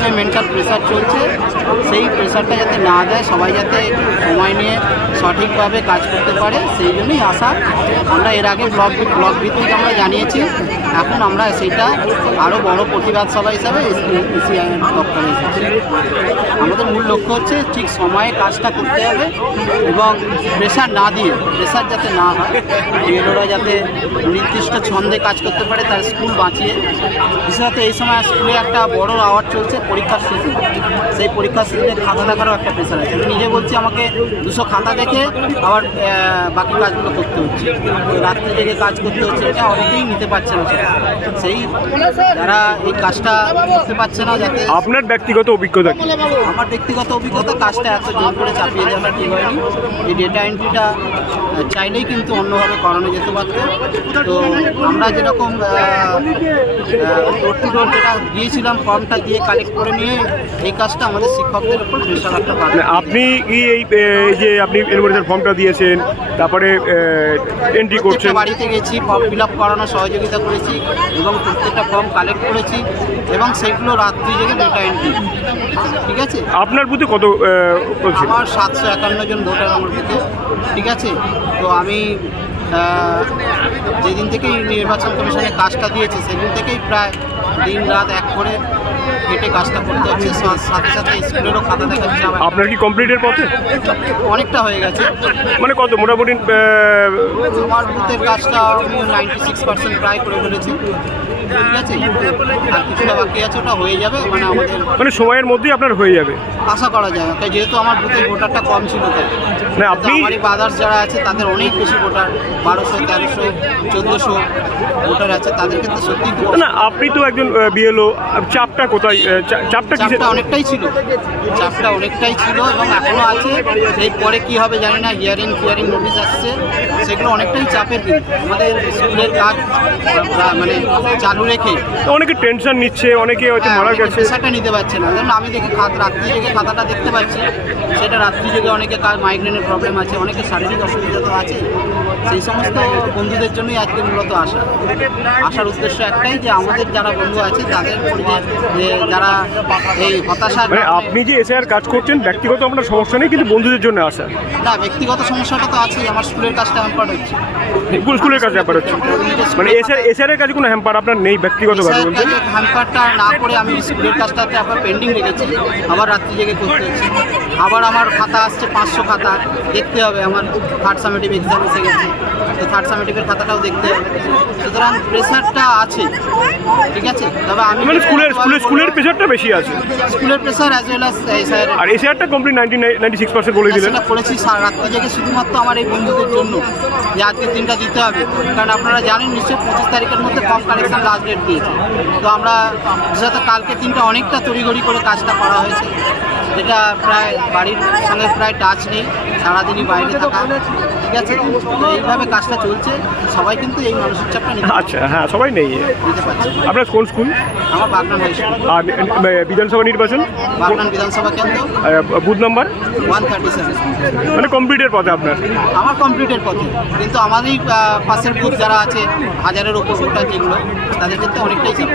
যে mental pressure চলছে সেই প্রেশারটা যাতে না দেয়, সবাই যাতে সময় নিয়ে সঠিকভাবে কাজ করতে পারে, সেই জন্যই আশা। আমরা এর আগে ব্লক ভিত্তিক আমরা জানিয়েছি, এখন আমরা সেটা আরও বড় প্রতিবাদ সভা হিসাবে ইসিআইএম দপ্তরে এসেছি। আমাদের মূল লক্ষ্য হচ্ছে ঠিক সময়ে কাজটা করতে হবে এবং প্রেশার না দিয়ে, প্রেশার যাতে না হয়, বিএলওরা যাতে নির্দিষ্ট ছন্দে কাজ করতে পারে, তার স্কুল বাঁচিয়ে। বিশেষত এই সময় স্কুলে একটা বড় আওয়াজ চলছে পরীক্ষার সিজন, সেই পরীক্ষার সিজনে খাতা দেখারও একটা প্রেশার আছে। আমি নিজে বলছি আমাকে 200 খাতা দেখে আবার বাকি কাজগুলো করতে হচ্ছে, রাত্রি জেগে কাজ করতে হচ্ছে, এটা অনেকেই নিতে পারছে না সেটা। সেই যারা এই কাজটা করতে পারছে না, যাতে আপনার ব্যক্তিগত অভিজ্ঞতা কি? আমার ব্যক্তিগত অভিজ্ঞতা, কাজটা এত জোর করে চাপিয়ে দেওয়াটা ঠিক হয়নি। এই ডেটা এন্ট্রিটা চাইলেই কিন্তু অন্যভাবে করানো যেতে পারত। তো আমরা যেরকম ডোর টু ডোর যেটা দিয়েছিলাম, ফর্মটা দিয়ে কালেক্ট করে নিয়ে এই কাজটা আমাদের শিক্ষকদের উপর প্রেশার রাখতে পারবেন। আপনি কি এই যে আপনি এনভায়রনমেন্টাল ফর্মটা দিয়েছেন, তারপরে এন্ট্রি করছেন, বাড়িতে গেছি, ফর্ম ফিল আপ করানোর সহযোগিতা করেছি এবং প্রত্যেকটা ফর্ম কালেক্ট করেছি এবং সেগুলো রাত্রি জেগে ডেটা এন্ট্রি। ঠিক আছে, আপনার বুথে কত? আমার 751 জন ভোটার আমার বুথে। ঠিক আছে, তো আমি যেদিন থেকেই নির্বাচন কমিশনের কাজটা দিয়েছে সেদিন থেকেই প্রায় দিন রাত এক করে হেঁটে কাজটা করতে হচ্ছে, সাথে সাথে স্কুলেরও খাতা দেখাচ্ছে। আপনার কি কমপ্লিটের পথে? অনেকটা হয়ে গেছে। মানে কত মোটামুটি? আমার বুথের কাজটা আমি 96% প্রায় করে ফেলেছি। ঠিক আছে, আর কিছুটা বাকি আছে, ওটা হয়ে যাবে। মানে সময়ের মধ্যেই আপনার হয়ে যাবে আশা করা যায়। তাই যেহেতু আমার বুথের ভোটারটা কম ছিল, তাই না আপনি আমারই বাদার্স যারা আছে তাদের অনেক বেশি ভোটার, 1200, 1300, 1400 ভোটার আছে, তাদের ক্ষেত্রে সত্যি না। আপনি তো একজন বিএলও, চাপটা কোথায়? চাপটা অনেকটাই ছিল, চাপটা অনেকটাই ছিল এবং এখনও আছে। এই পরে কী হবে জানি না, হিয়ারিং নোটিশ আসছে, সেগুলো অনেকটাই চাপের। কিন্তু আমাদের স্কুলের কাজ মানে চালু রেখে অনেকে টেনশন নিচ্ছে, অনেকে হয়তো মারা গেছে, প্রেশারটা নিতে পারছে না। যেমন আমি দেখি রাত্রি জেগে খাতাটা দেখতে পাচ্ছি, সেটা রাত্রি জেগে অনেকে মাইগ্রেনের প্রবলেম আছে, অনেকে শারীরিক অসুবিধা তো আছে। সেই সমস্ত বন্ধুদের জন্যই আজকে মূলত আসার উদ্দেশ্য একটাই, যে আমাদের যারা বন্ধু আছে তাদের যারা এই হতাশা। আপনি যে এসআইআর কাজ করছেন, ব্যক্তিগত আপনার সমস্যা নেই, কিন্তু বন্ধুদের জন্য আসা। না, ব্যক্তিগত সমস্যাটা তো আছেই, আমার স্কুলের কাজটা হ্যাম্পার হচ্ছে। স্কুলের কাজে হ্যাম্পার হচ্ছে, মানে এসআইআর কাজে কোনো হ্যাম্পার আপনার নেই ব্যক্তিগতভাবে বলতে? হ্যাম্পারটা না করে আমি স্কুলের কাজটাতে আবার পেন্ডিং রেখেছি, আবার রাত্রি জেগে করতে হচ্ছে। আবার আমার খাতা আসছে 500 খাতা দেখতে হবে, আমার থার্ড সামেটিভ এক্সাম এসে গেছে, তো থার্ড সামেটিভের খাতাটাও দেখতে হবে। সুতরাং প্রেশারটা আছে, ঠিক আছে। তবে আমি মানে স্কুলের প্রেশারটা বেশি আছে, স্কুলের pressure as well as SIR. আর এসআইআরটা কমপ্লিট 96% বলে দিলেন। সেটা করেছি রাত্রি জেগে শুধুমাত্র আমার এই বন্ধুদের জন্য, যে আজকের দিনটা দিতে হবে। কারণ আপনারা জানেন নিশ্চয়ই 25 তারিখের মধ্যে ফর্ম কালেকশন লাস্ট ডেট দিয়েছে। তো আমরা বিশেষত কালকের দিনটা অনেকটা তড়িঘড়ি করে কাজটা করা হয়েছে, যেটা প্রায় বাড়ির সঙ্গে প্রায় টাচ নেই, সারাদিনই বাইরে থাকা। ঠিক আছে, তো এইভাবে কাজটা চলছে। সবাই কিন্তু এই মানসিক চাপটা নিতে আচ্ছা, হ্যাঁ, সবাই নেই পারছে। আপনার কোন স্কুল? আমার বাগনান হাই স্কুল। আর বিধানসভা নির্বাচন? বাগনান বিধানসভা কেন্দ্র, বুথ নাম্বার 137। মানে কমপ্লিটের পথে আপনার? আমার কমপ্লিটের পথে, কিন্তু আমাদেরই পাশের বুথ যারা আছে, 1000-এর ওপর ভোটার যেগুলো, তাদের ক্ষেত্রে অনেকটাই চাপ।